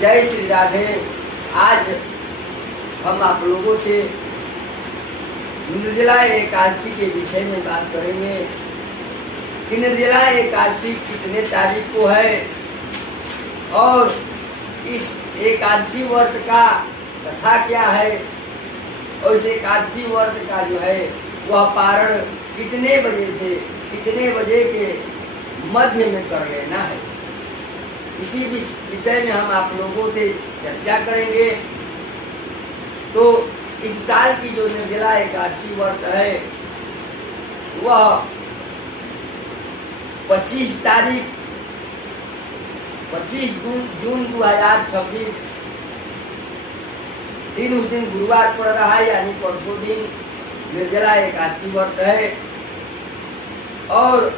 जय श्री राधे। आज हम आप लोगों से निर्जला एकादशी के विषय में बात करेंगे कि निर्जला एकादशी कितने तारीख को है और इस एकादशी व्रत का कथा क्या है और इस एकादशी व्रत का जो है वह पारण कितने बजे से कितने बजे के मध्य में कर लेना है। इसी विषय में हम आप लोगों से चर्चा करेंगे। तो इस साल की जो निर्जला एकादशी व्रत है वह 25 जून 2026 दिन, उस दिन गुरुवार पड़ रहा है, यानी परसों दिन निर्जला एकादशी व्रत है। और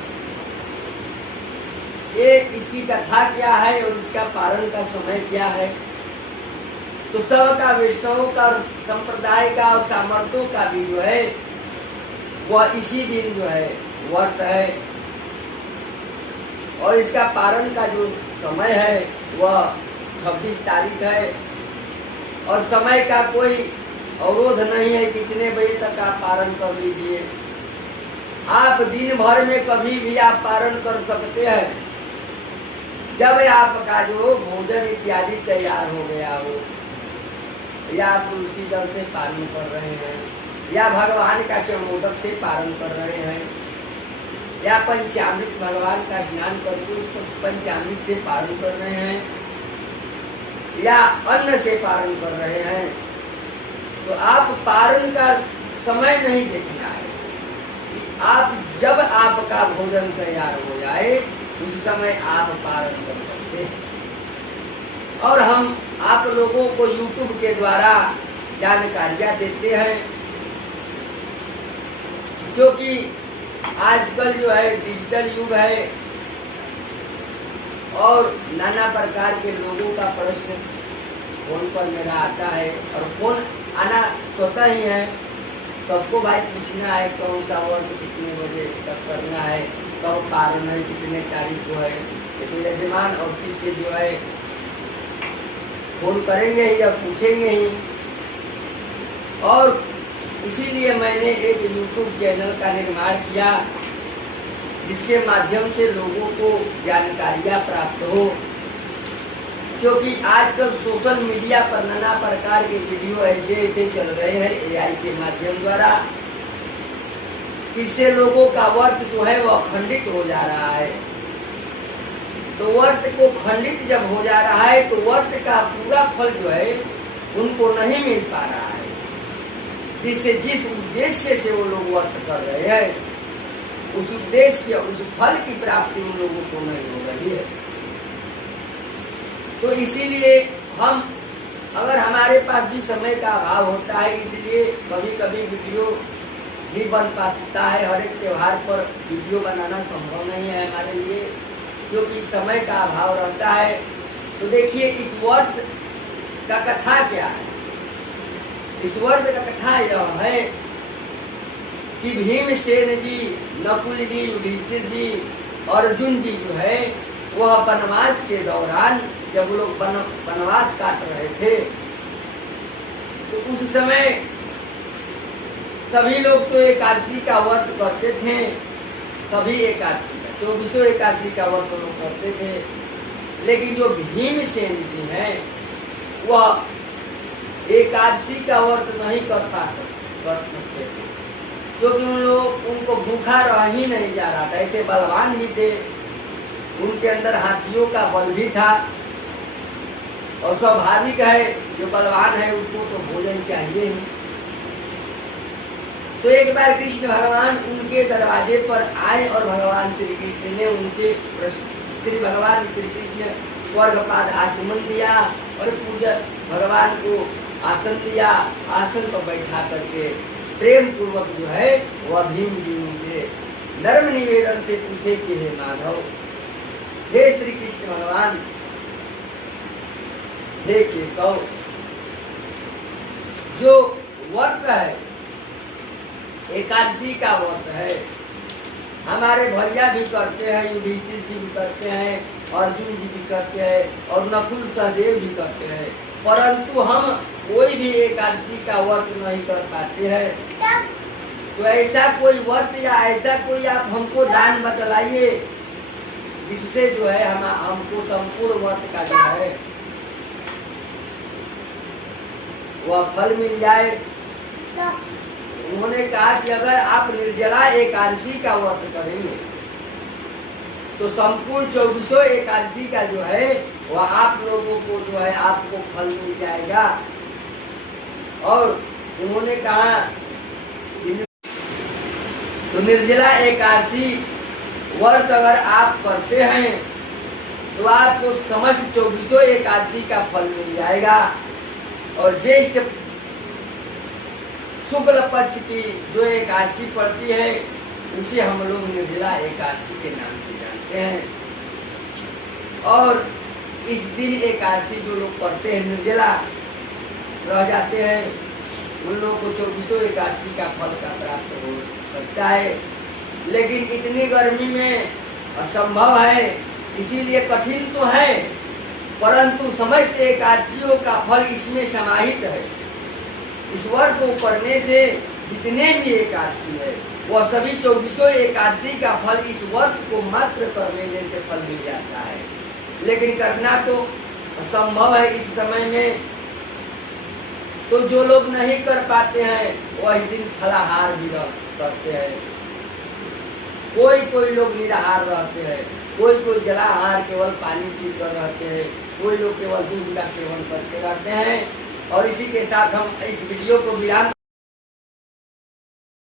ये इसकी कथा क्या है और इसका पारण का समय क्या है, तो सबका वैष्णवों का संप्रदाय का और सामर्थ्यों का भी जो है वह इसी दिन जो है व्रत है। और इसका पारण का जो समय है वह 26 तारीख है और समय का कोई अवरोध नहीं है, कितने बजे तक आप पारण कर लीजिए। आप दिन भर में कभी भी आप पारण कर सकते हैं, जब आपका जो भोजन इत्यादि तैयार हो गया हो, या आप तुलसी जल से पारण कर रहे हैं, या भगवान का चमोदक से पारण कर रहे हैं, या पंचामृत भगवान का स्नान करके उसको पंचामृत से पारण कर रहे हैं, या अन्न से पारण कर रहे हैं, तो आप पारण का समय नहीं देखना है। आप जब आपका भोजन तैयार हो जाए उस समय आप पारण कर सकते हैं। और हम आप लोगों को YouTube के द्वारा जानकारियां देते हैं, क्योंकि आजकल जो है डिजिटल युग है और नाना प्रकार के लोगों का प्रश्न फोन पर मेरा आता है और फोन आना स्वतः ही है। सबको भाई पूछना है कौन सा व्रत कितने बजे तक करना है, कब पारण है, कितने तारीख को है। तो यजमान और शिष्य जो है फोन करेंगे ही या पूछेंगे ही। और इसीलिए मैंने एक YouTube चैनल का निर्माण किया, जिसके माध्यम से लोगों को जानकारियां प्राप्त हो। क्योंकि आजकल सोशल मीडिया पर नाना प्रकार के वीडियो ऐसे ऐसे चल रहे हैं AI के माध्यम द्वारा, इससे लोगों का व्रत जो है वह खंडित हो जा रहा है। तो व्रत को खंडित जब हो जा रहा है तो व्रत का पूरा फल जो है उनको नहीं मिल पा रहा है, जिससे जिस उद्देश्य से वो लोग व्रत कर रहे हैं उस उद्देश्य उस फल की प्राप्ति उन लोगों को नहीं हो रही है। तो इसीलिए हम, अगर हमारे पास भी समय का अभाव होता है, इसलिए कभी कभी वीडियो नहीं बन पाता है। हर एक त्योहार पर वीडियो बनाना संभव नहीं है हमारे लिए, क्योंकि समय का अभाव रहता है। तो देखिए इस व्रत का कथा क्या है। इस व्रत का कथा यह है कि भीमसेन जी, नकुल जी, युधिष्ठिर जी, अर्जुन जी जो है वह वनवास के दौरान जब वो लोग वनवास काट रहे थे तो उस समय सभी लोग तो एकादशी का व्रत करते थे। सभी एकादशी का 24 एकादशी का व्रत लोग करते थे, लेकिन जो भीमसेन जी हैं वह एकादशी का व्रत नहीं कर सकते थे, क्योंकि उनको भूखा रह ही नहीं जा रहा था। ऐसे बलवान भी थे, उनके अंदर हाथियों का बल भी था। और स्वाभाविक है जो बलवान है उसको तो भोजन चाहिए ही। तो एक बार कृष्ण भगवान उनके दरवाजे पर आए और भगवान श्री कृष्ण ने उनसे श्री भगवान श्री कृष्ण स्वर्गपाद आचमन दिया और पूजा भगवान को आसन दिया। आसन पर बैठा करके प्रेम पूर्वक जो है वह भीम जी उनसे नर्म निवेदन से पूछे कि हे माधव, हे श्री कृष्ण भगवान, हे केशव, जो व्रत है एकादशी का व्रत है, हमारे भैया भी करते हैं, युधिष्ठिर जी भी करते हैं, अर्जुन जी भी करते हैं और नकुल सहदेव भी करते हैं, परंतु हम कोई भी एकादशी का व्रत नहीं कर पाते हैं। तो ऐसा कोई व्रत या ऐसा कोई आप हमको दान बतलाइए जिससे जो है हमको संपूर्ण व्रत का जो है वह फल मिल जाए। उन्होंने कहा कि अगर आप निर्जला एकादशी का व्रत करेंगे तो संपूर्ण 24 एकादशी का जो है वह आप लोगों को जो है आपको फल मिल जाएगा। और उन्होंने कहा तो निर्जला एकादशी व्रत अगर आप करते हैं तो आपको समस्त 24 एकादशी का फल मिल जाएगा। और ज्येष्ठ शुक्ल पक्ष की जो एकादशी पड़ती है उसे हम लोग निर्जला एकादशी के नाम से जानते हैं। और इस दिन एकादशी जो लोग पढ़ते हैं निर्जला रह जाते हैं उन लोगों को 24 एकादशी का फल का प्राप्त हो सकता है। लेकिन इतनी गर्मी में असंभव है, इसीलिए कठिन तो है, परंतु समस्त एकादशियों का फल इसमें समाहित है। इस व्रत को करने से जितने भी एकादशी है वह सभी 24 एकादशी का फल इस व्रत को मात्र कर लेने से फल मिल जाता है। लेकिन करना तो असंभव है इस समय में। तो जो लोग नहीं कर पाते हैं वह इस दिन फलाहार भी करते हैं। कोई लोग निराहार रहते हैं, कोई जलाहार केवल पानी पीकर रहते हैं, कोई लोग केवल दूध का सेवन करते रहते हैं। और इसी के साथ हम इस वीडियो को विराम